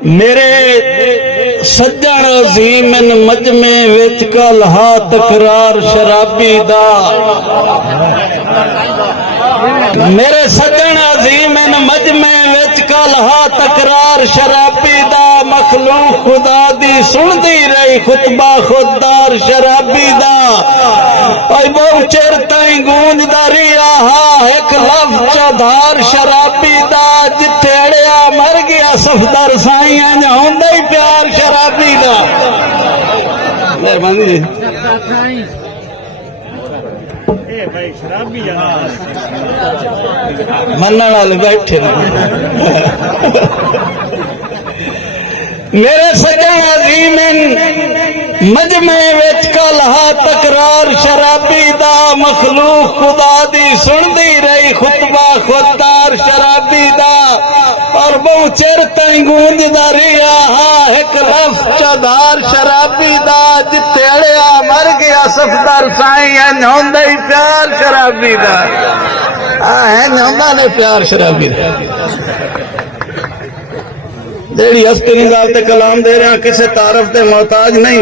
मेरे सज्जन अजीम मजमे विच कल हा तकरार शराबी दा। मेरे सज्जन अजीम मजमे विच कल हा तकरार शराबी दा। मखलूक खुदा दी सुनदी रही खुतबा खुददार शराबी दा। बहुत चिर ताई गूंजदा रिहा हा एक लफ्ज चौधार शराबी दा। जिथे अड़िया मर गया सफदर साईं अज होंदा ही प्यार शराबी दा। मेहरबानी जी। मनण वाले बैठे मेरे सज्जन अजीम मजमे विच कल हा तकरार शराबी दा। मखलूक खुदा दी सुनदी रही खुतबा खुददार शराबी दा। और बहु चिर ताईं गूंजदा रिहा हा एक लफ्ज चौधार शराबी दा। जिथे अड़िया मर गया सफदर साईं इंज होंदा ही प्यार शराबी दा। इंज होंदा ने प्यार शराबी दा। जेड़ी हस्ती गाल ते कलाम दे रहा किसी तारफ ते मोहताज नहीं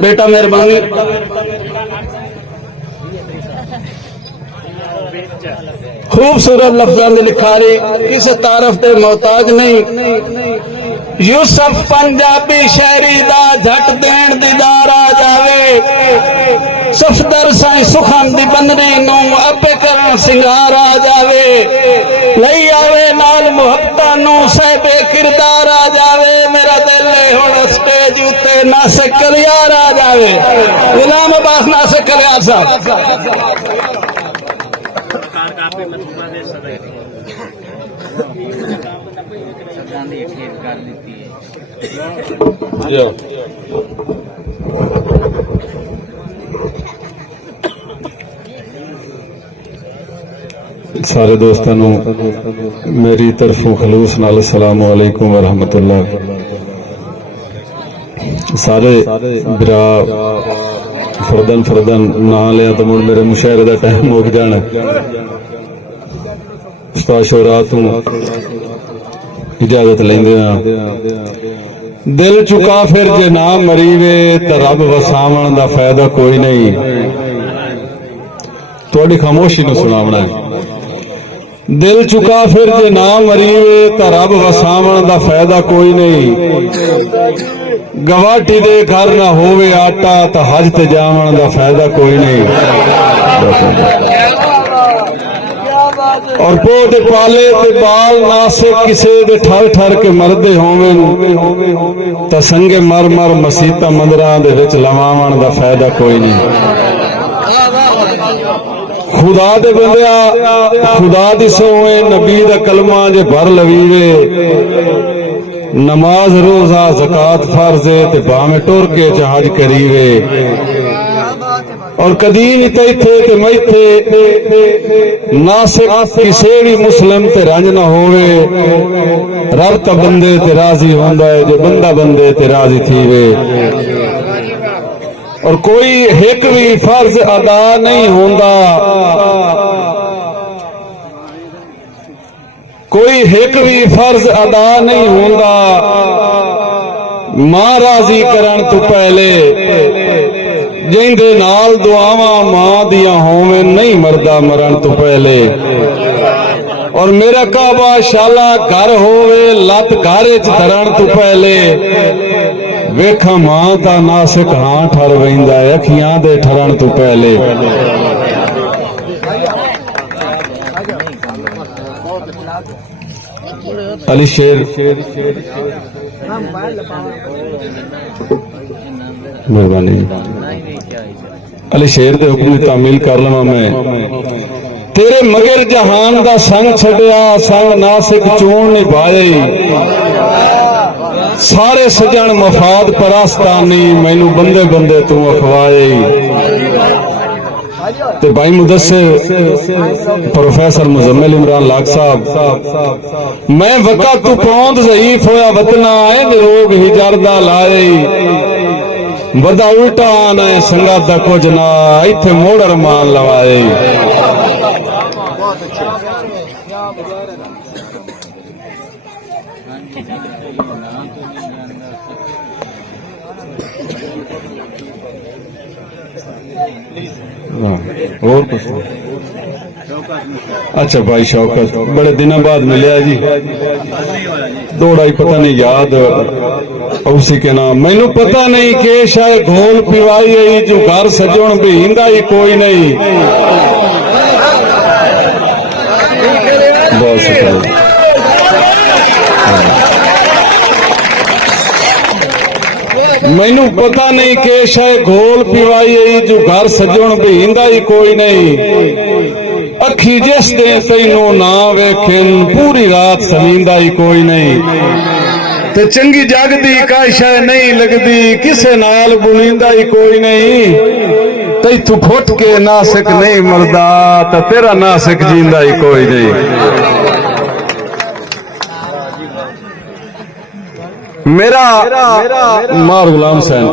बेटा। मेहरबानी खूबसूरत लफ्ज़ां दे लिखारी किसी तारफ ते मोहताज नहीं। यूसुफ पंजाबी शायरी दा झट देण दीदार आ जावे। सफदर साईं सुखन दी बनरी नू आपे करन सिंगार आ जावे। लई आवे नाल मुहब्बतां नू सहबे किरदार आ जावे। मेरा दिल हुण स्टेज उत्ते नासिक कलियार आ जावे। गुलाम अब्बास नासिक कलियार साहब सारे दोस्तों मेरी तरफों खलूस नाल अस्सलाम वालेकुम व रहमतुल्लाह। सारे बिरा फरदन फरदन ना लिया तो मुड़ मेरे मुशायरे का टाइम मुक जाना। उस्ताद शोरा तू इजाजत लेंदे दिल चुका फिर जे ना मरीवे तो रब वसावण दा फायदा कोई नहीं। थोड़ी खामोशी नूं सुनावना है। दिल चुका फिर जे ना मरीवे तो रब वसावण दा फायदा कोई नहीं। गवाटी दे घर ना होवे आटा तो हज ते जावण दा फायदा कोई नहीं। और पोते पाले ते बाल नासे किसे दे ठर ठर के मरदे होवेन तो संगे मर मर मसीता मंदरां दे विच लवावण दा फायदा कोई नहीं। खुदा दे बंदिया खुदा दी सोए नबी दा कलमा जे भर लवीवे। नमाज रोजा ज़कात फर्ज है ते भावें टुर के जहाज करीवे। और कदीम इथे ते मैथे नासिक किसे भी मुस्लिम ते रंज ना होवे। रब ता बंदे ते राजी होंदा है जो बंदा बंदे ते राजी थीवे। और कोई एक भी फर्ज अदा नहीं होंदा। कोई एक भी फर्ज अदा नहीं होंदा। मां राजी करन तो पहले जिंदे नाल दुआवां मां दिया होवे नहीं मरदा मरण तो पहले। और मेरा काबा शाला घर होवे लत घर च धरण तो पहले। वेखा मां दा नासिक हां ठर वैंदा अखियां दे ठरण तो पहले। अली शेर मेहरबानी अली शेर दे हुक्म की तामील कर लवां मैं। तेरे मगर जहान दा संग छड़िया संग नासिक चून निभाए। सारे सजन मफाद परस्तानी मैनू बंदे बंदे तू अखवाए। तो भाई मुदस्सिर प्रोफेसर मुजम्मिल इमरान लाग साहब मैं वक़्त तू पौंद ज़ईफ होया वतना इंज रोग हिजरदा लाए। वदा उल्टा आना संगत दा कुछ ना इत्थे मोड़ अरमान लवाए। और कुछ अच्छा भाई शौकत बड़े दिनों बाद मिले जी दौड़ा ही पता नहीं याद उसी के नाम मैनू पता नहीं कि शायद घोल पिवाई है जो घर सजोण भी हिंदा ही कोई नहीं बहुत शुक्रिया मैनू पता नहीं कि शायद घोल पिवाई है जो घर सजोण भी हिंदा ही कोई नहीं अखी जिस दे तैनू ना वेखन पूरी रात समींदा ही कोई नहीं ते चंगी जगदी का शायद नहीं लगदी किसे नाल बुनींदा ही कोई नहीं तैथू फुट के नासिक नहीं मरदा ते तेरा नासिक जींदा ही कोई नहीं मेरा मार गुलाम सैन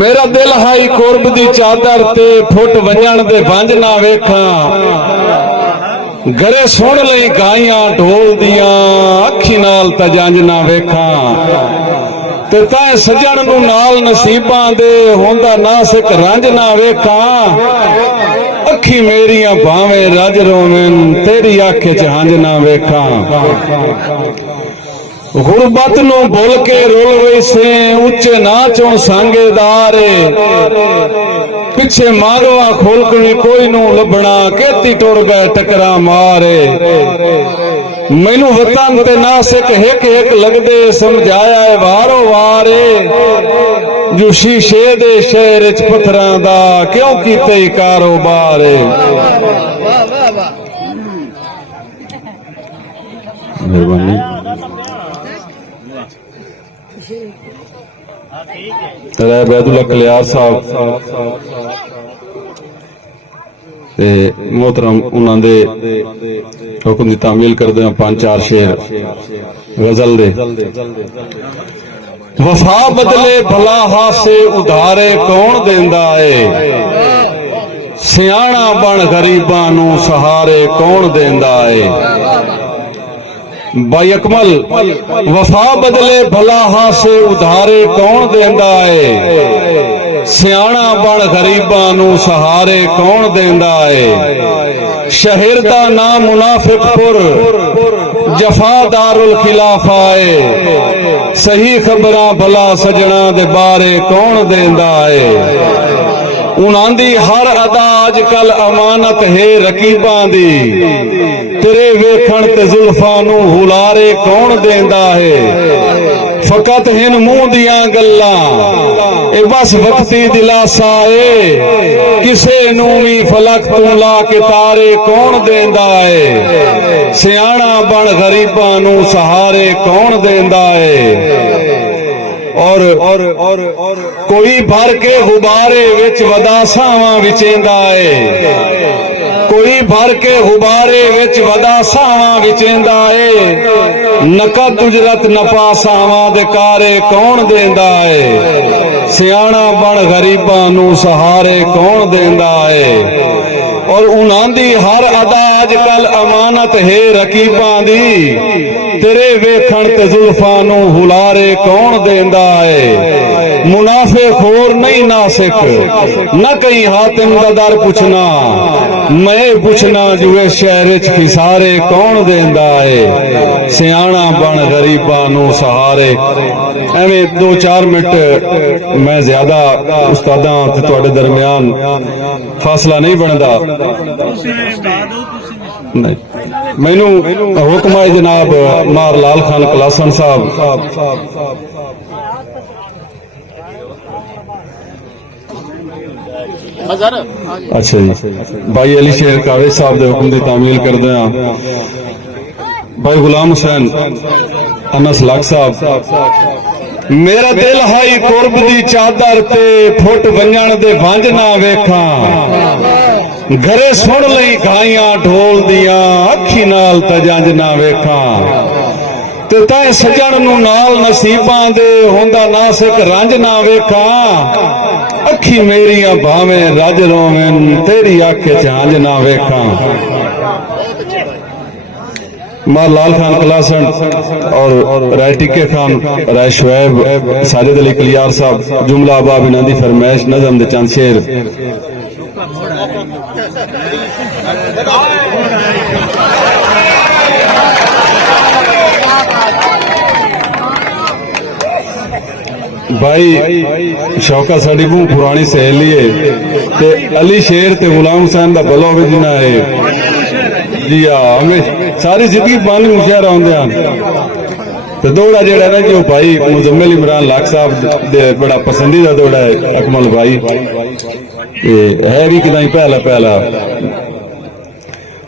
मेरा दिल हाई कुर्ब दी चादर ते फुट वंजण दे वंज ना वेखां घरे सुन लई गाइयां ढोल दियां अखी नाल तजंज ना वेखां ते तां सजण नूं नाल नसीबां दे होंदा नासिक रंज ना वेखां अखी मेरियां भावें रज रोवन तेरी आंखें च हंज ना वेखां गुरबत नु भुल के रुल वैसे उच्चे नाचों सांगेदारे पिछे मारवा खोलकनी कोई नू लभना केती टुर गए टकरा मारे मैनू वतन ते नासिक हिक हिक लगदे समझाया है वारो वारे जो शीशे दे शहर च पत्थरां दा क्यों कीते कारोबार मेहरबानी बैदुल्ला कलियार साहब मोहतरम उन्होंने हुक्म की तामील करते हैं 5-4 शेर गजल दे वफा बदले भला हासे उधारे कौन देंदा है सियाणा बन गरीबां नू सहारे कौन देंदा है भाई अकमल वफा बदले भला हासे उधारे कौन देंदा है सियाणा बन गरीबां नू सहारे कौन देंदा है शहर दा नाम मुनाफिकपुर जफादारुल खिलाफा है सही खबरां भला सजना दे बारे कौन देंदा है उन्हां दी हर अदा अजकल अमानत है रकीबां दी तेरे वेखण ते जुल्फां नू हुलारे कौन देंदा है फकत हिन मुंह दियां गल्लां ए बस वक्ती दिलासा है किसे नू भी फलक तू ला के तारे कौन देंदा है सियाणा बन गरीबां नू सहारे कौन देंदा है और कोई भर के गुबारे विच वदासावां विचेंदा है कोई भर के गुबारे विच वदासावां विचेंदा है नकद उजरत नपासावां दे कारे कौन देंदा है सियाणा बन गरीबां नू सहारे कौन देंदा है और उन्हां दी हर अदा अजकल अमानत है रकीबां दी तेरे वेखण ते जुल्फां नू हुलारे कौन देंदा है मुनाफे खोर नहीं नासिक न कहीं हातिम दा दर पुछना मैं पुछना जुए शहर च खिसारे कौन देंदा है सियाणा बन गरीबां नू सहारे एवें 2-4 मिनट मैं ज्यादा उस्तादां ते तुहाडे दरमियान फासला नहीं बनदा नहीं मैनू हुक्म है जनाब मार लाल खान कलासन साहब अच्छा जी भाई अली शेर कावेज साहब के हुक्म की तामील करते हैं भाई गुलाम हुसैन अनस लाख साहब मेरा दिल हाई कुर्ब दी चादर ते फुट वंजण दे वंज ना वेखां घरे सुन लई गाइयां ढोल दियां अखी नाल तजंज ना वेखां ते तां सजण नू नाल नसीबां दे होंदा नासिक रंज ना वेखां अखी मेरियां भावें रज रोवन तेरी आंखें च हंज ना वेखां मार लाल खान क्लासेंट और राय टिक्के खान, राय शुएब, साजिद अली कलियार साहब, जुमला अबाब इन्हां दी फरमाइश नज़म दे चंद शेर। भाई शौका साड़ी बहुत पुरानी सहेली है ते अली शेर ते गुलाम हुसैन दा भलो भी जिना है जी हाँ, हमें सारी जिंदगी पानी मुशायरा होंदे हैं। तो दौड़ा जेड़ा ना जी भाई मुजम्मिल इमरान लाख साहब दे बड़ा पसंदीदा दौड़ा है अकमल भाई, है भी कि नहीं पहला पहला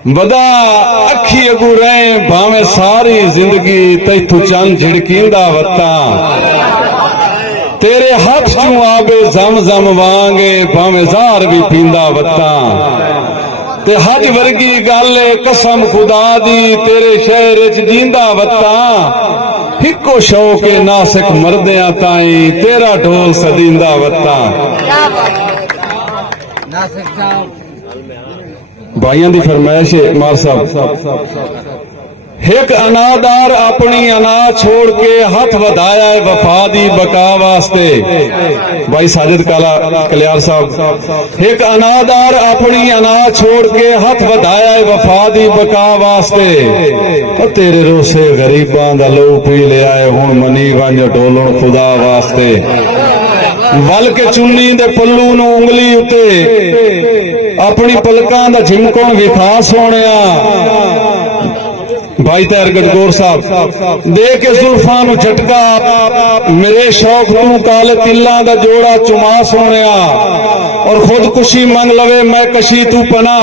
बदा अखी अगू रहे भावे सारी जिंदगी तैथू चंद झिड़कींदा वत्ता, तेरे हाथ चू आबे जम जम वांगे भावे जार भी पींदा वत्ता, ते हज वर्गी गल कसम खुदा दी तेरे शहर च जींदा वत्ता, हिको शौक नासिक मरदियां ताई तेरा ढोल सदींदा वत्ता। भाइयों की फरमाइश है मार साहब, एक अनादार अपनी अना छोड़ के हथ वधाया है वफा दी बका वास्ते। भाई साजिद काला कलियार साहब, एक अनादार अपनी अना छोड़ के हथ वधाया है वफा दी बका वास्ते, और तेरे रोसे गरीबां दा लहू पी लिया है हुण मनी वंज डोलण खुदा वास्ते। वल के चुन्नी दे पल्लू नू उंगली उते अपनी पलकां दा झिमकण विखा सोहणिया। भाई तैर गजगौर साहब, दे के जुल्फां नू झटका मेरे शौक तू काले तिल्लां दा जोड़ा चुमा सोहणिया, और खुदकुशी मंग लवे मैं कशी तू पना,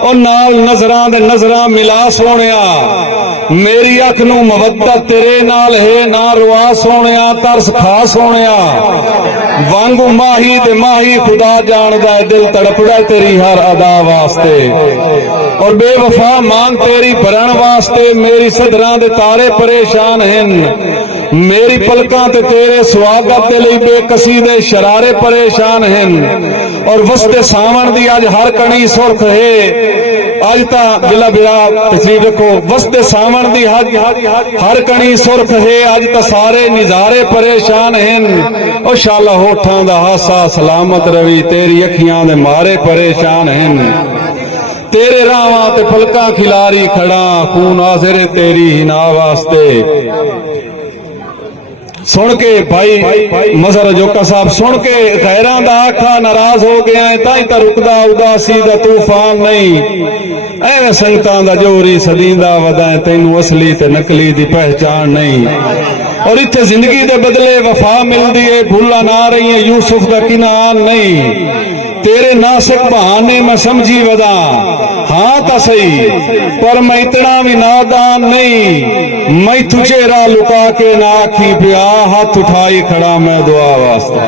और नाल नजरां दे नजरां मिला सोहणिया। मेरी अख नू मवद्दत तेरे नाल है ना रुआ सोहणिया, तरस खा सोहणिया। वांगू माही ते माही खुदा जानदा है दिल तड़पदा तेरी हर अदा वास्ते, और बेवफा मान तेरी भरण वास्ते मेरी सदरां दे तारे परेशान हैं। मेरी पलकां ते तेरे स्वागत दे लई बेकसी दे शरारे परेशान हैं, और वस्ते सावण दी अज हर कणी सुरख है। अज ता बिला बिरा तशरीफ रखो, वस्ते सावण दी हर कणी सुरख है, अज ता सारे निजारे परेशान हैं। ओ शाला होठां दा हासा सलामत रवि तेरी अखियां दे मारे परेशान हैं। तेरे रावां ते पलकां खिलारी खड़ा खून आजरे तेरी हिना वास्ते। सुन के भाई मजहर जोका साहब, सुन के गैरां दा आखा नाराज हो गया है ताई ता रुकदा उदासी दा तूफान नहीं। ऐ संगतां दा जोरी सदींदा वदा तैनू असली ते नकली दी पहचान नहीं। और इत्थे जिंदगी दे बदले वफा मिलदी है, भूला ना रही है यूसुफ दा किनान नहीं। तेरे नासिक बहाने मैं समझी वदा हाँ ता सही, पर मैं इतना भी नादान नहीं। मैं तुझेरा लुका के ना आखी पिया, हाथ उठाई खड़ा मैं दुआ वास्ते।